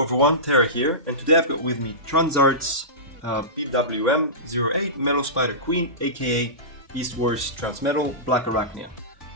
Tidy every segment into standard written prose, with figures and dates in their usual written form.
Hello everyone, Tara here, and today I've got with me Transart's BWM-08 Metal Spider Queen, aka BWM Transmetal Blackarachnia.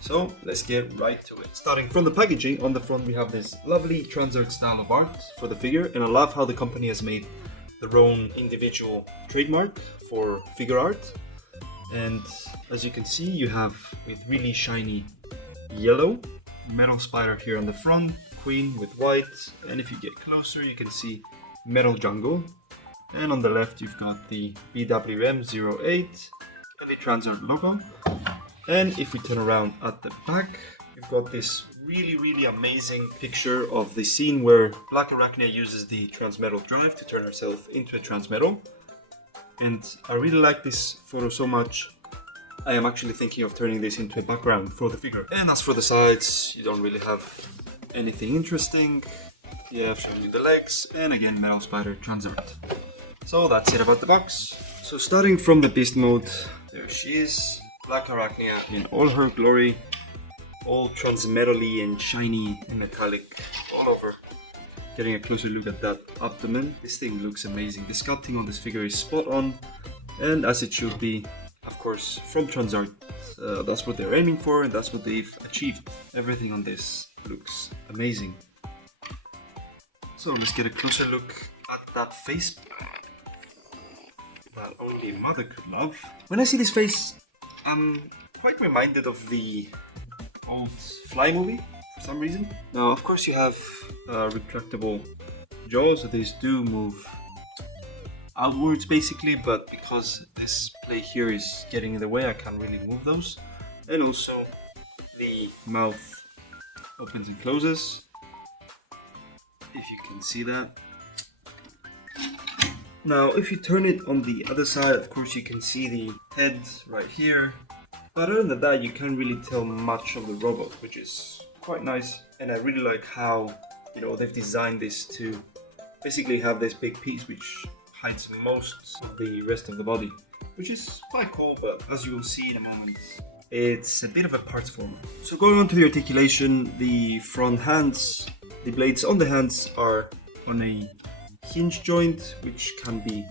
So let's get right to it. Starting from the packaging, on the front we have this lovely Transart style of art for the figure, and I love how the company has made their own individual trademark for figure art. And as you can see, you have with really shiny yellow metal spider here on the front, queen with white, and if you get closer you can see metal jungle, and on the left you've got the BWM-08 and the Transart logo. And if we turn around at the back, you've got this really amazing picture of the scene where Blackarachnia uses the Transmetal drive to turn herself into a Transmetal. And I really like this photo so much, I am actually thinking of turning this into a background for the figure. And as for the sides, you don't really have anything interesting. Yeah, I've shown you the legs, and again Metal Spider Transart. So that's it about the box. So starting from the beast mode, there she is, Blackarachnia in all her glory, all transmetal-y and shiny and metallic all over. Getting a closer look at that abdomen, this thing looks amazing. The sculpting on this figure is spot on, and as it should be, of course, from Transart. That's what they're aiming for, and that's what they've achieved. Everything on this looks amazing. So let's get a closer look at that face that only a mother could love. When I see this face, I'm quite reminded of the old Fly movie for some reason. Now, of course, you have retractable jaws, so these do move outwards basically, but because this plate here is getting in the way, I can't really move those. And also, the mouth opens and closes, if you can see that. Now, if you turn it on the other side, of course you can see the head right here. But other than that, you can't really tell much of the robot, which is quite nice. And I really like how, they've designed this to basically have this big piece which hides most of the rest of the body, which is quite cool, but as you will see in a moment, it's a bit of a parts former. So going on to the articulation, the front hands, the blades on the hands are on a hinge joint, which can be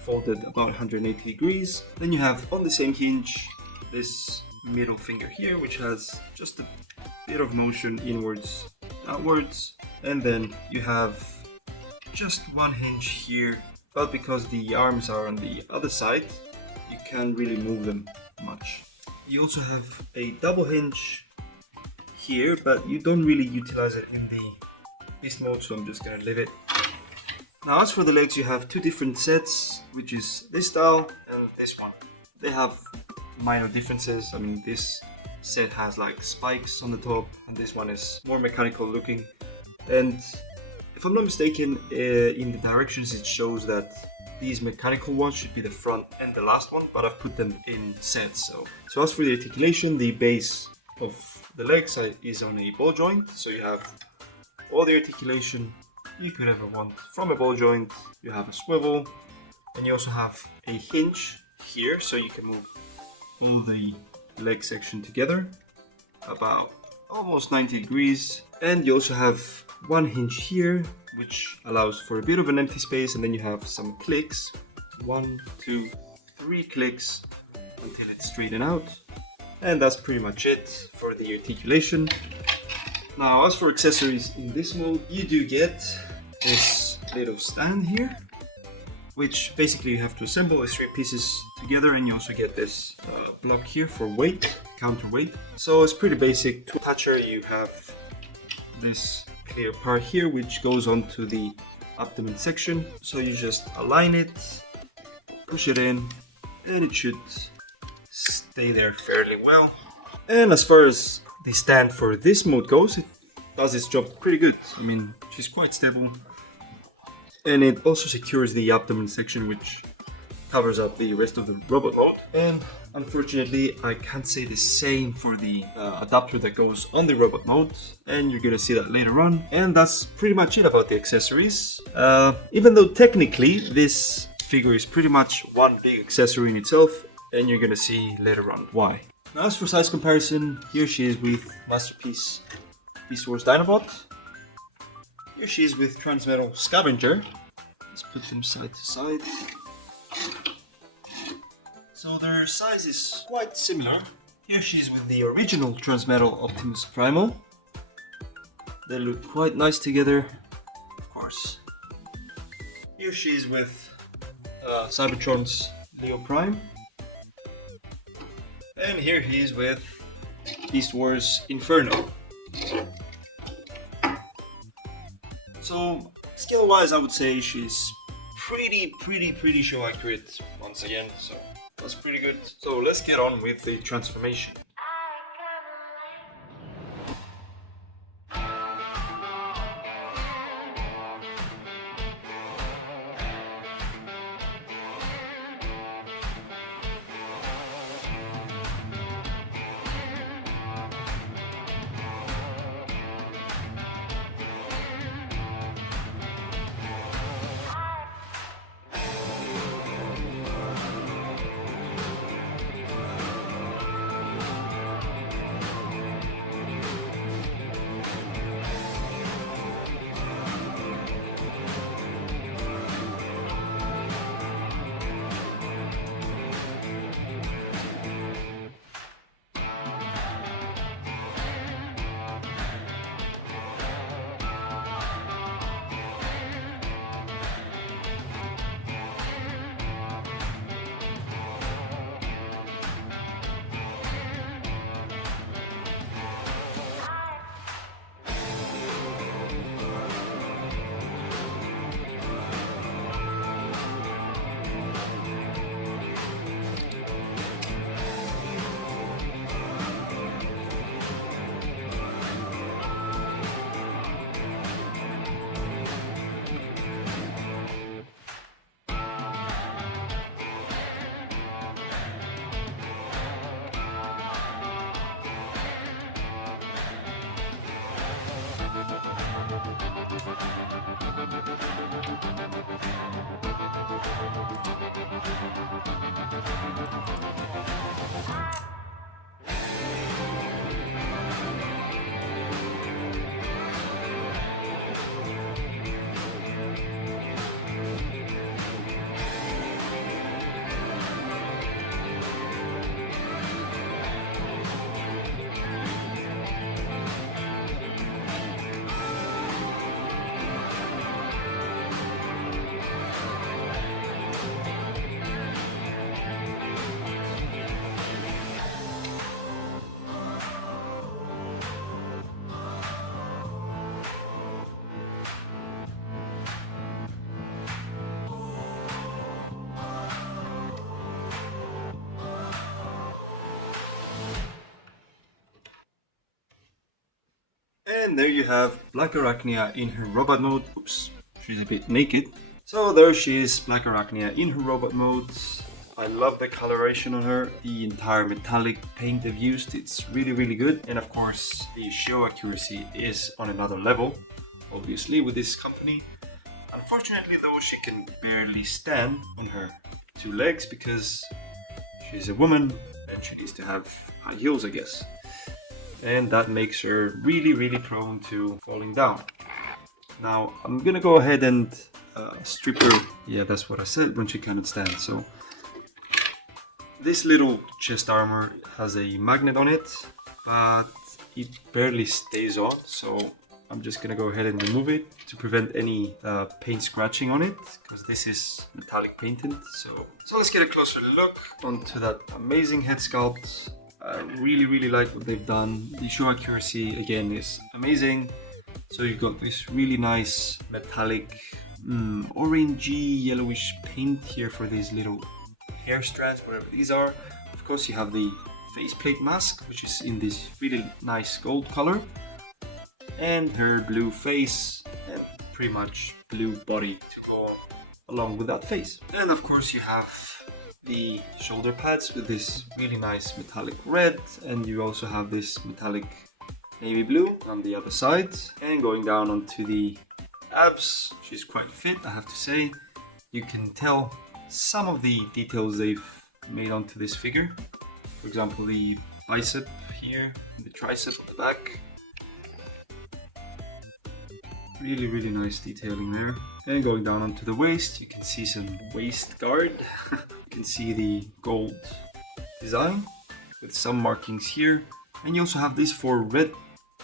folded about 180 degrees. Then you have on the same hinge this middle finger here, which has just a bit of motion inwards, outwards, and then you have just one hinge here, but because the arms are on the other side, you can't really move them much. You also have a double hinge here, but you don't really utilize it in the beast mode, so I'm just gonna leave it. Now, as for the legs, you have two different sets, which is this style and this one. They have minor differences. I mean, this set has like spikes on the top, and this one is more mechanical looking. And if I'm not mistaken, in the directions it shows that these mechanical ones should be the front and the last one, but I've put them in sets. So as for the articulation, the base of the legs is on a ball joint, so you have all the articulation you could ever want from a ball joint. You have a swivel, and you also have a hinge here, so you can move all the leg section together about almost 90 degrees. And you also have one hinge here, which allows for a bit of an empty space, and then you have some clicks, 1, 2, 3 clicks until it's straightened out. And that's pretty much it for the articulation. Now, as for accessories in this mode, you do get this little stand here, which basically you have to assemble the 3 pieces together, and you also get this block here for weight, counterweight. So it's pretty basic. To toucher, you have this clear part here which goes onto the abdomen section, so you just align it, push it in, and it should stay there fairly well. And as far as the stand for this mode goes, it does its job pretty good. I mean, she's quite stable, and it also secures the abdomen section, which covers up the rest of the robot mode. And unfortunately, I can't say the same for the adapter that goes on the robot mode, and you're gonna see that later on. And that's pretty much it about the accessories. Even though technically this figure is pretty much one big accessory in itself, and you're gonna see later on why. Now, as for size comparison, here she is with Masterpiece BWM Dinobot. Here she is with Transmetal Scavenger. Let's put them side to side. So their size is quite similar. Here she's with the original Transmetal Optimus Primal. They look quite nice together, of course. Here she's with Cybertron's Leo Prime. And here he is with BeastWars Inferno. So, scale-wise, I would say she's pretty show accurate once again, so that's pretty good. So let's get on with the transformation. And there you have Blackarachnia in her robot mode. Oops, she's a bit naked. So there she is, Blackarachnia in her robot mode. I love the coloration on her, the entire metallic paint they've used, it's really good. And of course, the show accuracy is on another level, obviously, with this company. Unfortunately though, she can barely stand on her two legs because she's a woman and she needs to have high heels, I guess. And that makes her really prone to falling down. Now I'm gonna go ahead and strip her. Yeah, that's what I said, when she cannot stand. So this little chest armor has a magnet on it, but it barely stays on, so I'm just gonna go ahead and remove it to prevent any paint scratching on it, because this is metallic painted. So let's get a closer look onto that amazing head sculpt. I really like what they've done. The show accuracy again is amazing. So you've got this really nice metallic orangey yellowish paint here for these little hair strands, whatever these are. Of course you have the faceplate mask, which is in this really nice gold color, and her blue face and pretty much blue body to go along with that face. And of course you have the shoulder pads with this really nice metallic red, and you also have this metallic navy blue on the other side. And going down onto the abs, she's quite fit, I have to say. You can tell some of the details they've made onto this figure. For example, the bicep here, the tricep at the back. Really nice detailing there. And going down onto the waist, you can see some waist guard. You can see the gold design with some markings here. And you also have these 4 red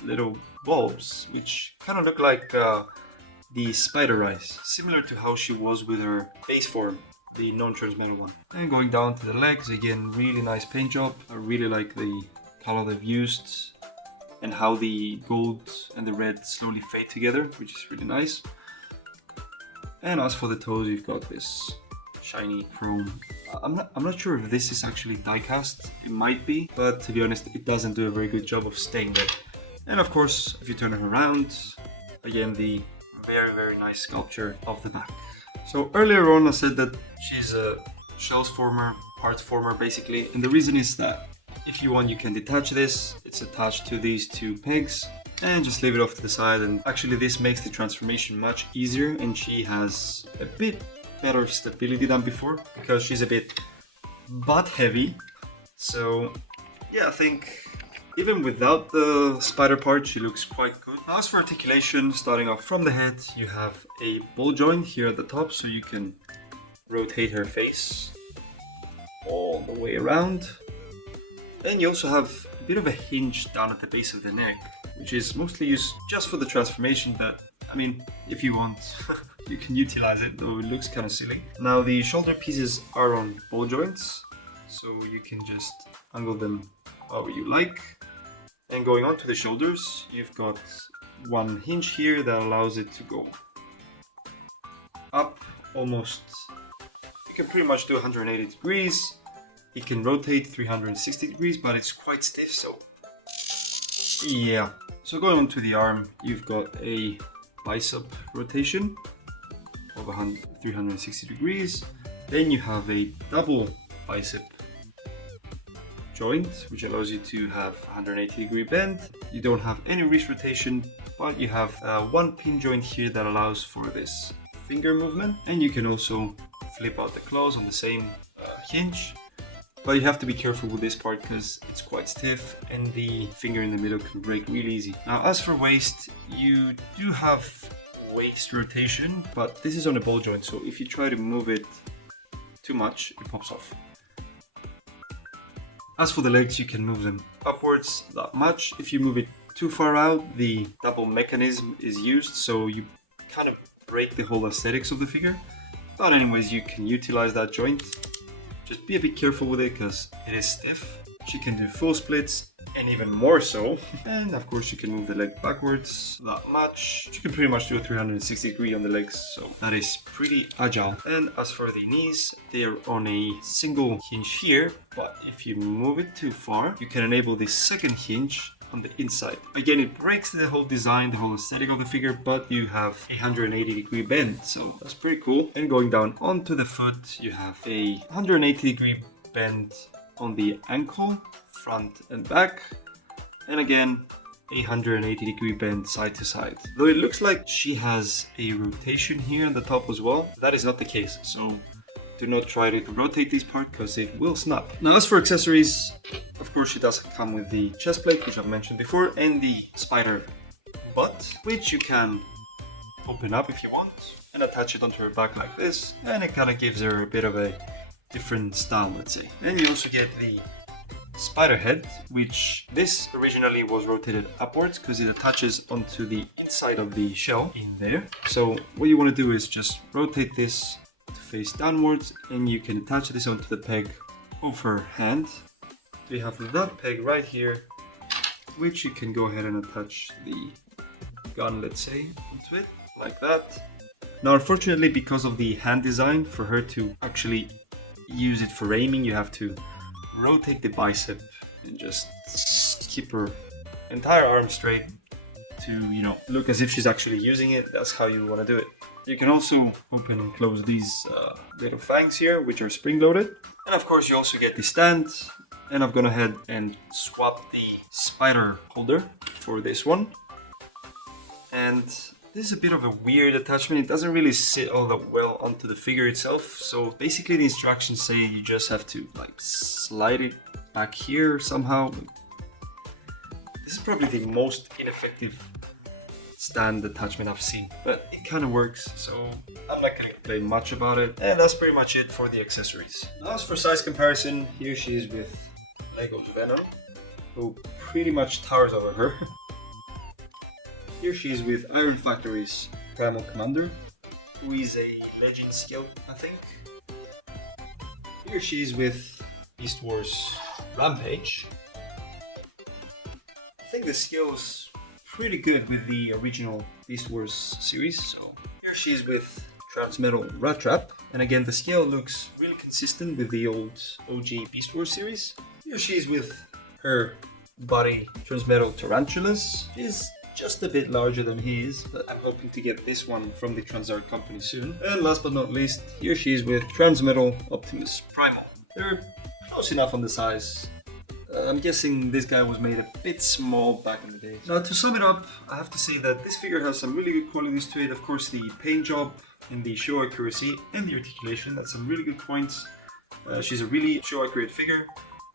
little bulbs, which kind of look like the spider eyes, similar to how she was with her base form, the non-transmetal one. And going down to the legs, again, really nice paint job. I really like the color they've used and how the gold and the red slowly fade together, which is really nice. And as for the toes, you've got this shiny chrome. I'm not sure if this is actually die cast. It might be, but to be honest, it doesn't do a very good job of staying there. And of course, if you turn her around, again, the very nice sculpture of the back. So earlier on I said that she's a shells former, parts former basically, and the reason is that if you want you can detach this. It's attached to these 2 pegs and just leave it off to the side, and actually this makes the transformation much easier, and she has a bit better stability than before because she's a bit butt heavy. So yeah, I think even without the spider part, she looks quite good. Now, as for articulation, starting off from the head, you have a ball joint here at the top, so you can rotate her face all the way around. And you also have a bit of a hinge down at the base of the neck, which is mostly used just for the transformation, but I mean, if you want, you can utilize it, though it looks kind of silly. Now, the shoulder pieces are on ball joints, so you can just angle them however you like. And going on to the shoulders, you've got one hinge here that allows it to go up almost. You can pretty much do 180 degrees. It can rotate 360 degrees, but it's quite stiff, so yeah. So going on to the arm, you've got a bicep rotation of 360 degrees. Then you have a double bicep joint, which allows you to have 180 degree bend. You don't have any wrist rotation, but you have one pin joint here that allows for this finger movement, and you can also flip out the claws on the same hinge. But you have to be careful with this part because it's quite stiff and the finger in the middle can break really easy. Now, as for waist, you do have waist rotation, but this is on a ball joint, so if you try to move it too much, it pops off. As for the legs, you can move them upwards that much. If you move it too far out, the double mechanism is used, so you kind of break the whole aesthetics of the figure. But anyways, you can utilize that joint. Just be a bit careful with it because it is stiff. She can do full splits and even more so. And of course you can move the leg backwards that much. You can pretty much do a 360 degree on the legs, so that is pretty agile. And as for the knees, they are on a single hinge here, but if you move it too far, you can enable the second hinge on the inside. Again, it breaks the whole design, the whole aesthetic of the figure, but you have a 180 degree bend, so that's pretty cool. And going down onto the foot, you have a 180 degree bend on the ankle, front and back, and again a 180 degree bend side to side. Though it looks like she has a rotation here on the top as well, that is not the case, so do not try to rotate this part because it will snap. Now, as for accessories, of course she does come with the chest plate, which I've mentioned before, and the spider butt, which you can open up if you want and attach it onto her back like this, and it kind of gives her a bit of a different style, let's say. And you also get the spider head, which this originally was rotated upwards because it attaches onto the inside of the shell in there. So what you want to do is just rotate this to face downwards, and you can attach this onto the peg of her hand. So you have that peg right here, which you can go ahead and attach the gun, let's say, onto it like that. Now, unfortunately, because of the hand design, for her to actually use it for aiming, you have to rotate the bicep and just keep her entire arm straight to, you know, look as if she's actually using it. That's how you want to do it. You can also open and close these little fangs here, which are spring-loaded. And of course, you also get the stand. And I've gone ahead and swapped the spider holder for this one. And this is a bit of a weird attachment. It doesn't really sit all that well onto the figure itself. So basically the instructions say you just have to like slide it back here somehow. This is probably the most ineffective stand attachment I've seen, but it kind of works, so I'm not going to complain much about it. And that's pretty much it for the accessories. Now as for size comparison, here she is with Lego's Venom, who pretty much towers over her. Here she is with Iron Factory's Primal Commander, who is a legend skill, I think. Here she is with Beast Wars Rampage. I think the skill's pretty good with the original Beast Wars series. So here she is with Transmetal Rat Trap, and again the scale looks really consistent with the old OG Beast Wars series. Here she is with her body Transmetal Tarantulas. She's just a bit larger than he is, but I'm hoping to get this one from the Transart company soon. And last but not least, here she is with Transmetal Optimus Primal. They're close enough on the size. I'm guessing this guy was made a bit small back in the day. Now to sum it up, I have to say that this figure has some really good qualities to it. Of course, the paint job and the show accuracy and the articulation, that's some really good points. She's a really show accurate figure.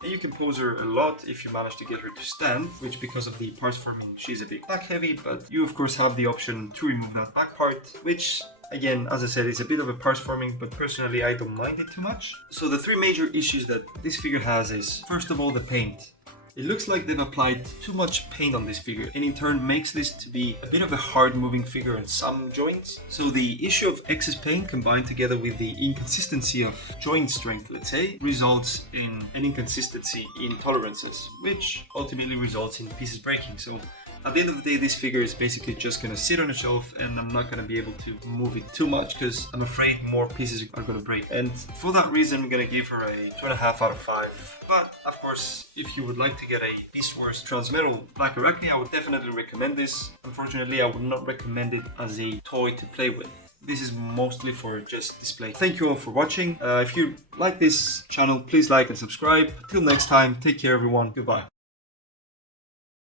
And you can pose her a lot if you manage to get her to stand, which because of the parts forming, she's a bit back heavy, but you of course have the option to remove that back part, which again, as I said, is a bit of a parts forming, but personally I don't mind it too much. So the three major issues that this figure has is, first of all, the paint. It looks like they've applied too much paint on this figure, and in turn makes this to be a bit of a hard moving figure in some joints. So the issue of excess paint combined together with the inconsistency of joint strength, let's say, results in an inconsistency in tolerances, which ultimately results in pieces breaking. So at the end of the day, this figure is basically just going to sit on a shelf, and I'm not going to be able to move it too much because I'm afraid more pieces are going to break. And for that reason, I'm going to give her a 2.5 out of 5. But of course, if you would like to get a Beast Wars Transmetal Blackarachnia, I would definitely recommend this. Unfortunately, I would not recommend it as a toy to play with. This is mostly for just display. Thank you all for watching. If you like this channel, please like and subscribe. Till next time, take care everyone. Goodbye.